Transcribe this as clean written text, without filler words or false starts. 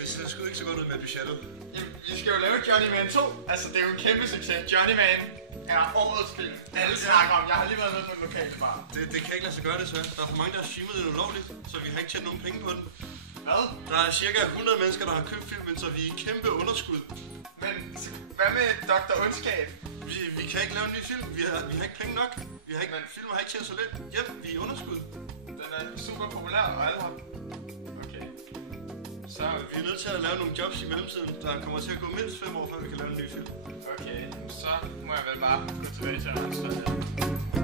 Det ser sgu ikke så godt ud med budgettet. Jamen, vi skal jo lave Journeyman 2. Altså, det er jo en kæmpe succes. Journeyman er årets film. Alle snakker om. Jeg har lige været med på en lokal bar. Det kan ikke lade sig gøre det, så. Der er for mange, der har streamet det ulovligt, så vi har ikke tjent nogen penge på den. Hvad? Der er cirka 100 mennesker, der har købt filmen, så vi er i kæmpe underskud. Men hvad med Dr. Ondskab? Vi kan ikke lave en ny film. Vi har ikke penge nok. Filmen har ikke tjent så lidt. Hjem, vi er i underskud. Den er super populær, og alle har. Okay. Så vi er nødt til at lave nogle jobs i mellemtiden. Der kommer til at gå mindst 5 år, før vi kan lave en ny film. Okay, så må jeg vel bare gå tilbage til at